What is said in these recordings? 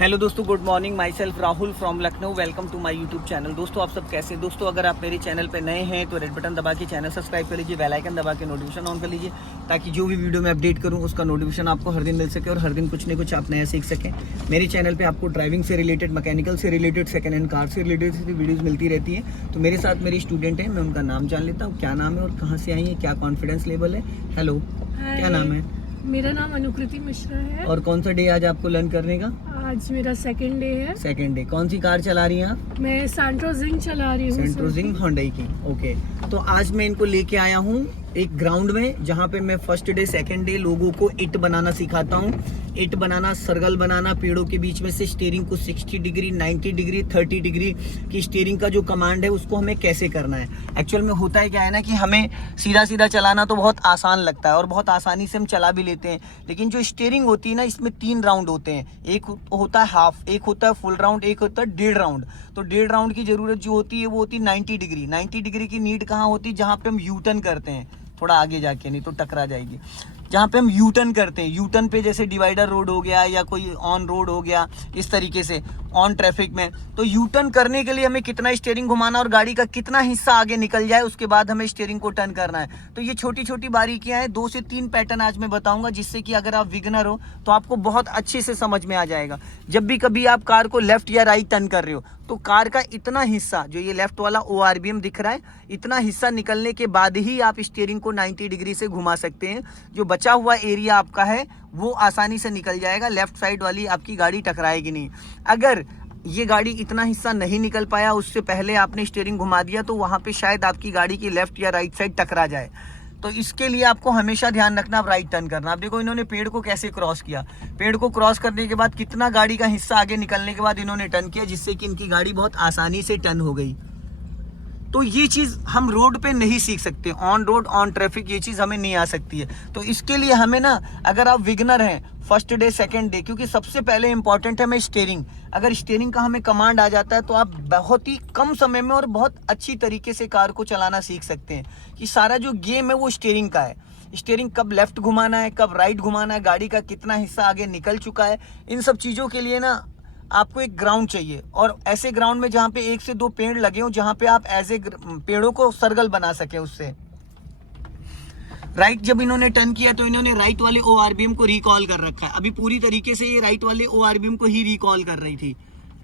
Hello दोस्तों, good morning. Myself Rahul from Lucknow. Welcome to my YouTube channel. दोस्तों आप सब कैसे हैं? दोस्तों अगर आप मेरे चैनल पे नए हैं तो रेड बटन दबा के चैनल सब्सक्राइब कर लीजिए, बेल आइकन दबा के नोटिफिकेशन ऑन कर लीजिए, ताकि जो भी वीडियो मैं अपडेट करूं उसका नोटिफिकेशन आपको हर दिन मिल सके और हर दिन कुछ न कुछ आप नया सीख सकें। मेरे चैनल पर आपको ड्राइविंग से रिलेटेड, मैकेनिकल से रिलेटेड, सेकेंड हैंड कार से रिलेटेड वीडियोज़ मिलती रहती है। तो मेरे साथ मेरी स्टूडेंट है, मैं उनका नाम जान लेता हूँ, क्या नाम है और कहाँ से आई है, क्या कॉन्फिडेंस लेवल है। हेलो, क्या नाम है? मेरा नाम अनुकृति मिश्रा है। और कौन सा डे आज आपको लर्न करने का? आज मेरा सेकंड डे है। Second day. कौन सी कार चला रही हैं आप? मैं सैंट्रो जिंग चला रही हूँ। सैंट्रो जिंग होंडई की। ओके, तो आज मैं इनको लेके आया हूँ एक ग्राउंड में, जहाँ पे मैं फर्स्ट डे सेकंड डे लोगों को इट बनाना सिखाता हूँ। इट बनाना, सर्कल बनाना, पेड़ों के बीच में से स्टीयरिंग को 60 डिग्री, 90 डिग्री, 30 डिग्री की स्टीयरिंग का जो कमांड है उसको हमें कैसे करना है। एक्चुअल में होता है क्या है ना कि हमें सीधा सीधा चलाना तो बहुत आसान लगता है और बहुत आसानी से हम चला भी लेते हैं, लेकिन जो स्टीयरिंग होती है ना, इसमें 3 राउंड होते हैं। एक होता है हाफ, एक होता है फुल राउंड, एक होता है 1.5 राउंड। तो 1.5 राउंड की जरूरत जो होती है वो होती है 90 डिग्री। 90 डिग्री की नीड कहाँ होती है? जहाँ पे हम यू टर्न करते हैं, थोड़ा आगे जाके, नहीं तो टकरा जाएगी। जहाँ पे हम यू टर्न करते हैं, यू टर्न पे जैसे डिवाइडर रोड हो गया या कोई ऑन रोड हो गया, इस तरीके से ऑन ट्रैफिक में, तो यू टर्न करने के लिए हमें कितना स्टीयरिंग घुमाना और गाड़ी का कितना हिस्सा आगे निकल जाए, उसके बाद हमें स्टीयरिंग को टर्न करना है। तो ये छोटी छोटी बारीकियां हैं। 2 से 3 पैटर्न आज मैं बताऊंगा, जिससे कि अगर आप बिगिनर हो तो आपको बहुत अच्छे से समझ में आ जाएगा। जब भी कभी आप कार को लेफ्ट या राइट टर्न कर रहे हो तो कार का इतना हिस्सा, जो ये लेफ्ट वाला ORBM दिख रहा है, इतना हिस्सा निकलने के बाद ही आप स्टीयरिंग को 90 डिग्री से घुमा सकते हैं। जो बचा हुआ एरिया आपका है वो आसानी से निकल जाएगा, लेफ्ट साइड वाली आपकी गाड़ी टकराएगी नहीं। अगर ये गाड़ी इतना हिस्सा नहीं निकल पाया, उससे पहले आपने स्टीयरिंग घुमा दिया, तो वहां पे शायद आपकी गाड़ी की लेफ्ट या राइट साइड टकरा जाए। तो इसके लिए आपको हमेशा ध्यान रखना, आप राइट टर्न करना। आप देखो इन्होंने पेड़ को कैसे क्रॉस किया। पेड़ को क्रॉस करने के बाद कितना गाड़ी का हिस्सा आगे निकलने के बाद इन्होंने टर्न किया, जिससे कि इनकी गाड़ी बहुत आसानी से टर्न हो गई। तो ये चीज हम रोड पे नहीं सीख सकते, ऑन रोड ऑन ट्रैफिक ये चीज हमें नहीं आ सकती है। तो इसके लिए हमें ना, अगर आप बिगिनर हैं, फर्स्ट डे सेकंड डे, क्योंकि सबसे पहले इंपॉर्टेंट है हमें स्टीयरिंग। अगर स्टीयरिंग का हमें कमांड आ जाता है तो आप बहुत ही कम समय में और बहुत अच्छी तरीके से कार को चलाना सीख सकते हैं। कि सारा जो गेम है वो स्टीयरिंग का है। स्टीयरिंग कब लेफ्ट घुमाना है, कब राइट घुमाना है, गाड़ी का कितना हिस्सा आगे निकल चुका है, इन सब चीजों के लिए ना आपको एक ग्राउंड चाहिए। और ऐसे ग्राउंड में जहाँ पे 1 से 2 पेड़ लगे हो, जहाँ पे आप ऐसे पेड़ों को सर्कल बना सके उससे। राइट जब इन्होंने टर्न किया तो इन्होंने राइट वाले ORBM को रिकॉल कर रखा है। अभी पूरी तरीके से ये राइट वाले ORBM को ही रिकॉल कर रही थी।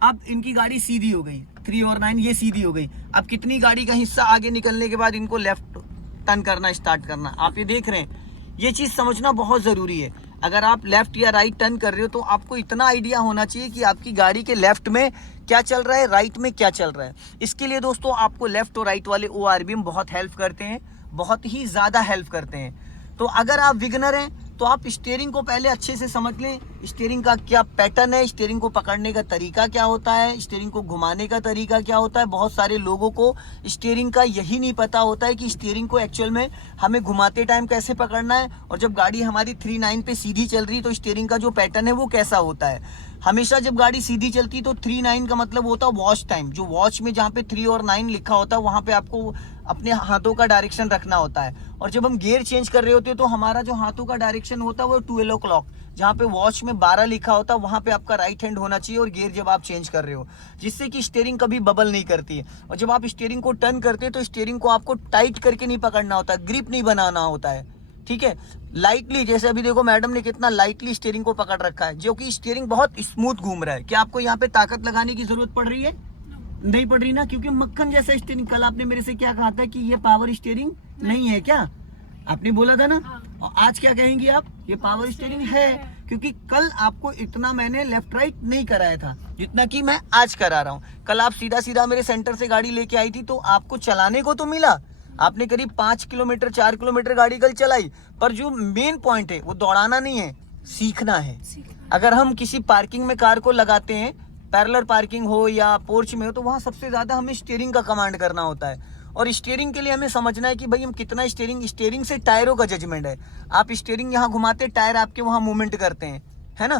अब इनकी गाड़ी सीधी हो गई, 3 और 9 ये सीधी हो गई। अब कितनी गाड़ी का हिस्सा आगे निकलने के बाद इनको लेफ्ट टर्न करना स्टार्ट करना, आप ये देख रहे हैं। ये चीज समझना बहुत जरूरी है। अगर आप लेफ्ट या राइट टर्न कर रहे हो तो आपको इतना आइडिया होना चाहिए कि आपकी गाड़ी के लेफ्ट में क्या चल रहा है, राइट में क्या चल रहा है। इसके लिए दोस्तों आपको लेफ्ट और राइट वाले ORBM बहुत हेल्प करते हैं, बहुत ही ज्यादा हेल्प करते हैं। तो अगर आप बिगिनर हैं तो आप स्टीयरिंग को पहले अच्छे से समझ लें। स्टीयरिंग का क्या पैटर्न है, स्टीयरिंग को पकड़ने का तरीका क्या होता है, स्टीयरिंग को घुमाने का तरीका क्या होता है। बहुत सारे लोगों को स्टीयरिंग का यही नहीं पता होता है कि स्टीयरिंग को एक्चुअल में हमें घुमाते टाइम कैसे पकड़ना है, और जब गाड़ी हमारी 3-9 पे सीधी चल रही तो स्टीयरिंग का जो पैटर्न है वो कैसा होता है। हमेशा जब गाड़ी सीधी चलती तो 3-9 का मतलब होता है वॉच टाइम। जो वॉच में जहाँ पे 3 और 9 लिखा होता है वहां पे आपको अपने हाथों का डायरेक्शन रखना होता है। और जब हम गियर चेंज कर रहे होते हैं तो हमारा जो हाथों का डायरेक्शन होता है वो 12 o'clock, जहाँ पे वॉच में 12 लिखा होता है वहां पे आपका राइट हैंड होना चाहिए। और गियर जब आप चेंज कर रहे हो, जिससे कि स्टीयरिंग कभी बबल नहीं करती है। और जब आप स्टीयरिंग को टर्न करते हैं तो स्टीयरिंग को आपको टाइट करके नहीं पकड़ना होता, ग्रिप नहीं बनाना होता है, ठीक है। लाइटली, जैसे अभी देखो मैडम ने कितना लाइटली स्टीयरिंग को पकड़ रखा है, जो कि स्टीयरिंग बहुत स्मूथ घूम रहा है। क्या आपको यहाँ पे ताकत लगाने की जरूरत पड़ रही है? नहीं पड़ रही ना, क्योंकि मक्खन जैसा स्टीयरिंग। कल आपने मेरे से क्या कहा था कि ये पावर स्टीयरिंग नहीं है, क्या आपने बोला था ना? हाँ। और आज क्या कहेंगी आप? ये पावर स्टीयरिंग है, क्योंकि कल आपको इतना मैंने लेफ्ट राइट नहीं कराया था जितना कि मैं आज करा रहा हूँ। कल आप सीधा सीधा मेरे सेंटर से गाड़ी लेके आई थी तो आपको चलाने को तो मिला, आपने करीब 5 किलोमीटर 4 किलोमीटर गाड़ी कल चलाई, पर जो मेन पॉइंट है वो दौड़ाना नहीं है, सीखना है। अगर हम किसी पार्किंग में कार को लगाते हैं, पैरेलल पार्किंग हो या पोर्च में हो, तो वहां सबसे ज्यादा हमें स्टीयरिंग का कमांड करना होता है। और स्टीयरिंग के लिए हमें समझना है कि भाई हम कितना स्टीयरिंग से टायरों का जजमेंट है। आप स्टीयरिंग यहाँ घुमाते, टायर आपके वहां मूवमेंट करते हैं, है ना।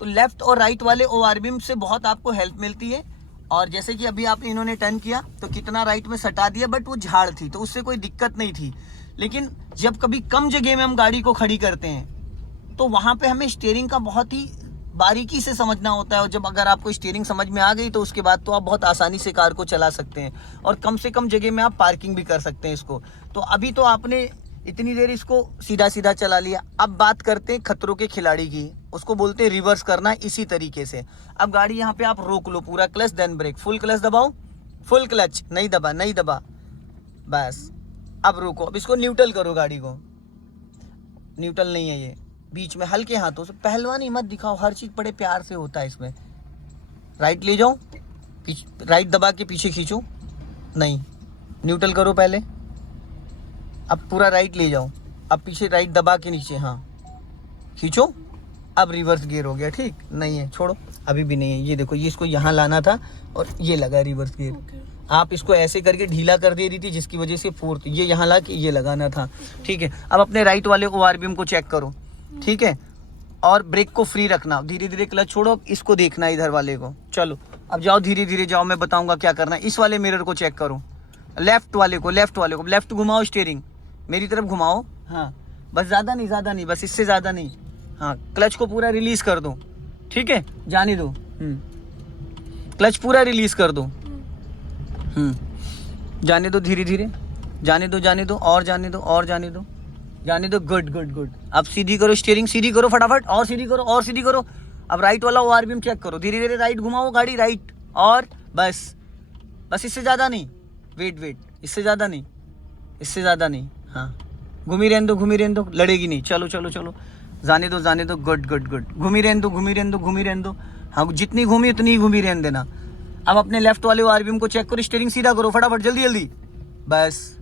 तो लेफ्ट और राइट वाले ORBM से बहुत आपको हेल्प मिलती है। और जैसे कि अभी आप इन्होंने टर्न किया तो कितना राइट में सटा दिया, बट वो झाड़ थी तो उससे कोई दिक्कत नहीं थी। लेकिन जब कभी कम जगह में हम गाड़ी को खड़ी करते हैं तो वहां पे हमें स्टीयरिंग का बहुत ही बारीकी से समझना होता है, और जब अगर आपको स्टीयरिंग समझ में आ गई तो उसके बाद तो आप बहुत आसानी से कार को चला सकते हैं, और कम से कम जगह में आप पार्किंग भी कर सकते हैं इसको। तो अभी तो आपने इतनी देर इसको सीधा सीधा चला लिया। अब बात करते हैं खतरों के खिलाड़ी की, उसको बोलते हैं रिवर्स करना इसी तरीके से। अब गाड़ी यहाँ पे आप रोक लो, पूरा clutch then brake, full clutch दबाओ, फुल क्लच, नहीं दबा नहीं दबा, बस अब रोको। अब इसको न्यूट्रल करो, गाड़ी को न्यूट्रल नहीं है ये, बीच में हल्के हाथों से, पहलवानी मत दिखाओ, हर चीज बड़े प्यार से होता है इसमें। राइट ले जाओ, राइट दबा के पीछे खींचो, नहीं न्यूट्रल करो पहले, अब पूरा राइट ले जाओ, अब पीछे राइट दबा के नीचे, हाँ खींचो, अब रिवर्स गियर हो गया, ठीक नहीं है छोड़ो, अभी भी नहीं है, ये देखो, ये इसको यहाँ लाना था और ये लगा रिवर्स गियर। आप इसको ऐसे करके ढीला कर दे रही थी जिसकी वजह से फोर्थ ये यहाँ ला के ये लगाना था, ठीक है। अब अपने राइट वाले ORBM को चेक करो, ठीक है, और ब्रेक को फ्री रखना, धीरे धीरे क्लच छोड़ो, अब इसको देखना है इधर वाले को। चलो अब जाओ धीरे धीरे जाओ, मैं बताऊंगा क्या करना है। इस वाले मिरर को चेक करो, लेफ्ट वाले को, लेफ्ट घुमाओ, स्टीयरिंग मेरी तरफ घुमाओ, हाँ बस, ज़्यादा नहीं, बस इससे ज़्यादा नहीं, हाँ क्लच को पूरा रिलीज कर दो, ठीक है, जाने दो, क्लच पूरा रिलीज कर दो, जाने दो धीरे धीरे, जाने दो और जाने दो, गुड। अब सीधी करो, स्टीयरिंग सीधी करो फटाफट, और सीधी करो। अब राइट वाला ORBM चेक करो, धीरे धीरे राइट घुमाओ गाड़ी, राइट, और बस इससे ज़्यादा नहीं, वेट, इससे ज़्यादा नहीं, हाँ घूमी रहने दो, लड़ेगी नहीं, चलो, जाने दो, गुड, घूमी रहने दो, हाँ जितनी घूमी उतनी ही घूमी रहने देना। अब अपने लेफ्ट वाले ORBM को चेक करो, स्टीयरिंग सीधा करो फटाफट, जल्दी, बस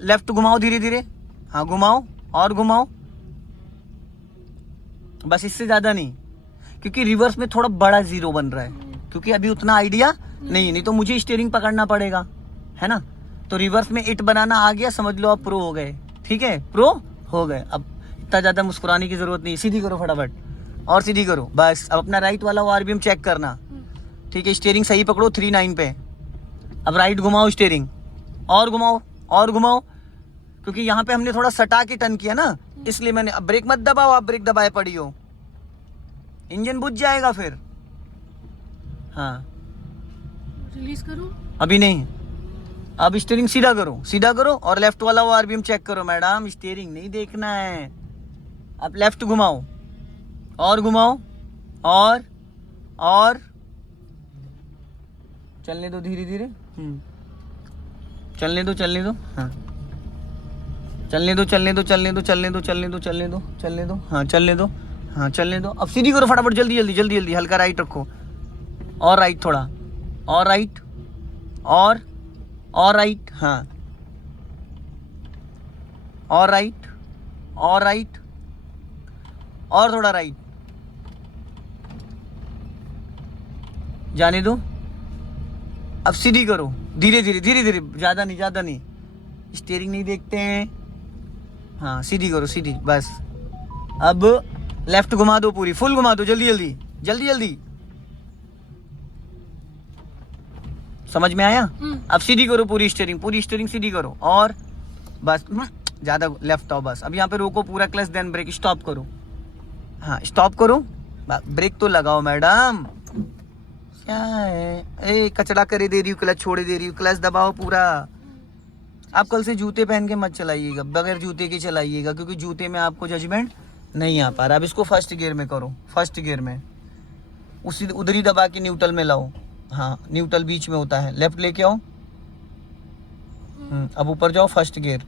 लेफ्ट घुमाओ धीरे धीरे, हाँ घुमाओ और घुमाओ, बस इससे ज़्यादा नहीं, क्योंकि रिवर्स में थोड़ा बड़ा जीरो बन रहा है, क्योंकि अभी उतना आइडिया नहीं तो मुझे स्टीयरिंग पकड़ना पड़ेगा, है ना। तो रिवर्स में इट बनाना आ गया, समझ लो आप प्रो हो गए, ठीक है, प्रो हो गए। अब इतना ज़्यादा मुस्कुराने की ज़रूरत नहीं, सीधी करो फटाफट, और सीधी करो, बस। अब अपना राइट वाला ORBM चेक करना, ठीक है, स्टीयरिंग सही पकड़ो 39 पे। अब राइट घुमाओ स्टीयरिंग, और घुमाओ, क्योंकि यहाँ पे हमने थोड़ा सटा के टर्न किया ना, इसलिए मैंने। अब ब्रेक मत दबाओ, आप ब्रेक दबाए पड़ी हो, इंजन बुझ जाएगा फिर, हाँ रिलीज करूं? अभी नहीं, अब स्टीयरिंग सीधा करो और लेफ्ट वाला ORBM चेक करो मैडम, स्टीयरिंग नहीं देखना है। अब लेफ्ट घुमाओ और चलने दो धीरे धीरे, चलने दो, हाँ चलने दो, हाँ चलने दो। अब सीधी करो फटाफट, जल्दी, हल्का राइट रखो, और राइट थोड़ा, और राइट, और राइट, हाँ और राइट, और थोड़ा राइट, जाने दो। अब सीधी करो धीरे धीरे, ज़्यादा नहीं, स्टीयरिंग नहीं देखते हैं, हाँ सीधी करो, बस। अब लेफ्ट घुमा दो, पूरी फुल घुमा दो, जल्दी, समझ में आया। अब सीधी करो पूरी स्टीयरिंग सीधी करो, और बस ज़्यादा लेफ्ट आओ, बस। अब यहाँ पे रोको, पूरा क्लच देन ब्रेक, स्टॉप करो, हाँ स्टॉप करो, ब्रेक तो लगाओ मैडम, क्या है कचरा करे दे रही हूँ, क्लच छोड़े दे रही हूँ, क्लच दबाओ पूरा। आप कल से जूते पहन के मत चलाइएगा, बगैर जूते के चलाइएगा, क्योंकि जूते में आपको जजमेंट नहीं आ पा रहा। अब इसको फर्स्ट गियर में करो, फर्स्ट गियर में उसी उधर ही दबा के न्यूट्रल में लाओ, हाँ न्यूट्रल बीच में होता है, लेफ्ट लेके आओ, अब ऊपर जाओ, फर्स्ट गियर।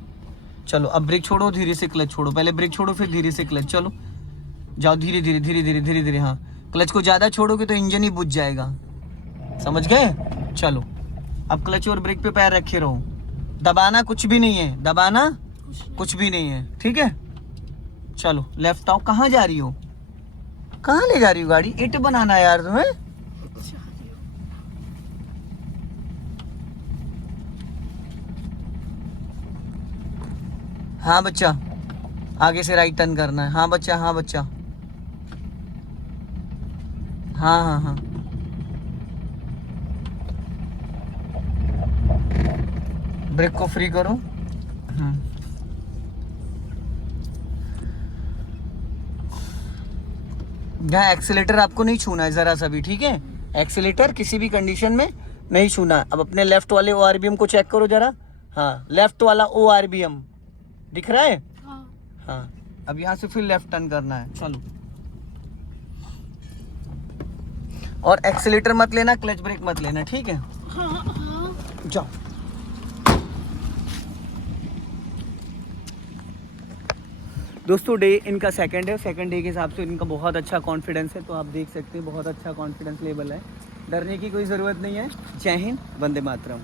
चलो अब ब्रेक छोड़ो, धीरे से क्लच छोड़ो, पहले ब्रेक छोड़ो फिर धीरे से क्लच, चलो जाओ धीरे धीरे, हाँ क्लच को ज़्यादा छोड़ोगे तो इंजन ही बुझ जाएगा, समझ गए। चलो अब क्लच और ब्रेक पे पैर रखे रहो, दबाना कुछ भी नहीं है, ठीक है। चलो लेफ्ट आओ, कहाँ जा रही हो, कहाँ ले जा रही हो गाड़ी, इट बनाना है यार तुम्हें। हाँ बच्चा, आगे से राइट टर्न करना है, हाँ बच्चा, हाँ ब्रेक को फ्री करो, यहाँ एक्सीलेटर आपको नहीं छूना है जरा सा भी, ठीक है। एक्सीलेटर किसी भी कंडीशन में नहीं छूना है। अब अपने लेफ्ट वाले ORBM को चेक करो जरा। हाँ, लेफ्ट वाला ORBM दिख रहा है। हाँ। हाँ, अब यहाँ से फिर लेफ्ट टर्न करना है। चलो, और एक्सीलेटर मत लेना, क्लच ब्रेक मत लेना, ठीक है। हाँ हाँ। जाओ। दोस्तों डे इनका सेकंड है। सेकंड डे के हिसाब से इनका बहुत अच्छा कॉन्फिडेंस है, तो आप देख सकते हैं बहुत अच्छा कॉन्फिडेंस लेवल है। डरने की कोई ज़रूरत नहीं है। जय हिंद, वंदे मातरम।